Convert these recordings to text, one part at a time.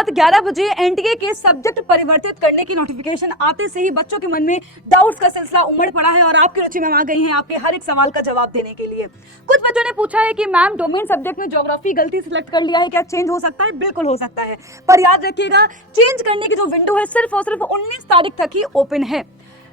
रात 11 बजे एनटीए के सब्जेक्ट परिवर्तित करने की नोटिफिकेशन आते से ही बच्चों के मन में डाउट्स का सिलसिला उमड़ पड़ा है और आपकी रुचि मैम आ गई हैं आपके हर एक सवाल का जवाब देने के लिए। कुछ बच्चों ने पूछा है कि मैम डोमेन सब्जेक्ट में ज्योग्राफी गलती सिलेक्ट कर लिया है, क्या चेंज हो सकता है? बिल्कुल हो सकता है, पर याद रखिएगा चेंज करने की जो विंडो है सिर्फ और सिर्फ 19 तारीख तक ही ओपन है।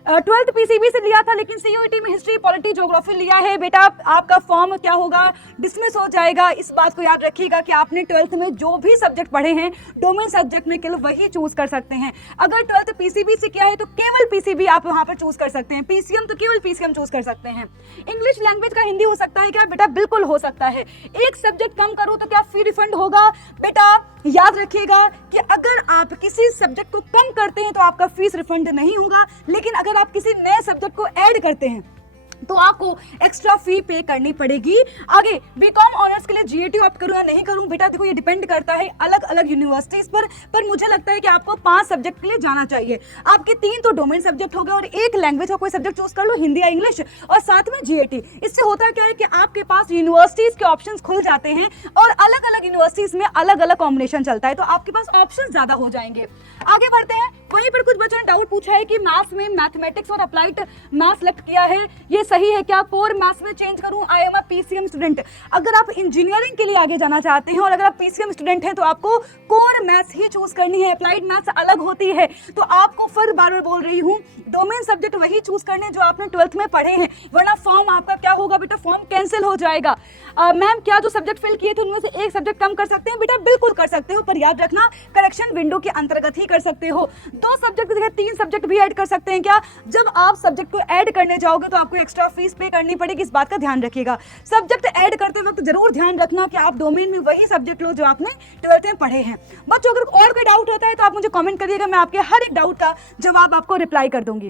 12th पीसीबी से लिया था लेकिन सीयूईटी में हिस्ट्री पॉलिटी ज्योग्राफी लिया है बेटा, आपका फॉर्म क्या होगा, डिसमिस हो जाएगा। इस बात को याद रखिएगा कि आपने 12th में जो भी सब्जेक्ट पढ़े हैं डोमेन सब्जेक्ट में केवल वही चूज कर सकते हैं। अगर 12th पीसीबी से किया है तो केवल पीसीबी आप वहां पर चूज कर सकते हैं, पीसीएम तो केवल पीसीएम चूज कर सकते हैं। इंग्लिश लैंग्वेज का हिंदी हो सकता है क्या बेटा? बिल्कुल हो सकता है। एक सब्जेक्ट कम करो तो क्या फी रिफंड होगा? बेटा याद रखिएगा कि अगर आप किसी सब्जेक्ट को कम करते हैं तो आपका फीस रिफंड नहीं होगा, लेकिन अगर आप किसी नए सब्जेक्ट को ऐड करते हैं तो आपको एक्स्ट्रा फी पे करनी पड़ेगी। आगे बीकॉम ऑनर्स के लिए जीएटी ऑप्ट करूं या नहीं करूं बेटा, देखो ये डिपेंड करता है अलग अलग यूनिवर्सिटीज पर मुझे लगता है कि आपको 5 सब्जेक्ट के लिए जाना चाहिए। आपके 3 तो डोमेन सब्जेक्ट हो गए और एक लैंग्वेज का कोई सब्जेक्ट चूज कर लो, हिंदी या इंग्लिश, और साथ में जीएटी। इससे होता क्या है कि आपके पास यूनिवर्सिटीज के ऑप्शंस खुल जाते हैं और अलग अलग यूनिवर्सिटीज में अलग अलग कॉम्बिनेशन चलता है, तो आपके पास ऑप्शन ज्यादा हो जाएंगे। आगे बढ़ते हैं। वहीं पर कुछ बच्चों ने डाउट पूछा है कि मैथ्स में मैथमेटिक्स और अप्लाइड मैथ्स सेलेक्ट किया है, ये सही है क्या? कोर मैथ्स में चेंज करूं? I am a PCM student. अगर आप इंजीनियरिंग के लिए आगे जाना चाहते हैं और अगर आप पीसीएम स्टूडेंट हैं तो आपको कोर मैथ्स ही चूज करनी है, अप्लाइड मैथ्स अलग होती है। तो आपको फिर बार बार बोल रही हूँ डोमेन सब्जेक्ट वही चूज करने जो आपने 12th में पढ़े हैं, वरना फॉर्म आपका क्या होगा बेटा? फॉर्म कैंसिल हो जाएगा। मैम क्या जो सब्जेक्ट फिल किए थे उनमें से एक सब्जेक्ट कम कर सकते हैं? बेटा बिल्कुल कर सकते हो, पर याद रखना करेक्शन विंडो के अंतर्गत ही कर सकते हो। 2 सब्जेक्ट की जगह 3 सब्जेक्ट भी ऐड कर सकते हैं क्या? जब आप सब्जेक्ट को ऐड करने जाओगे तो आपको एक्स्ट्रा फीस पे करनी पड़ेगी, इस बात का ध्यान रखिएगा। सब्जेक्ट ऐड करते वक्त जरूर ध्यान रखना कि आप डोमेन में वही सब्जेक्ट लो जो आपने 12th में पढ़े हैं। बच्चों अगर और कोई डाउट होता है तो आप मुझे कमेंट करिएगा, मैं आपके हर एक डाउट का जवाब आपको रिप्लाई कर दूंगी।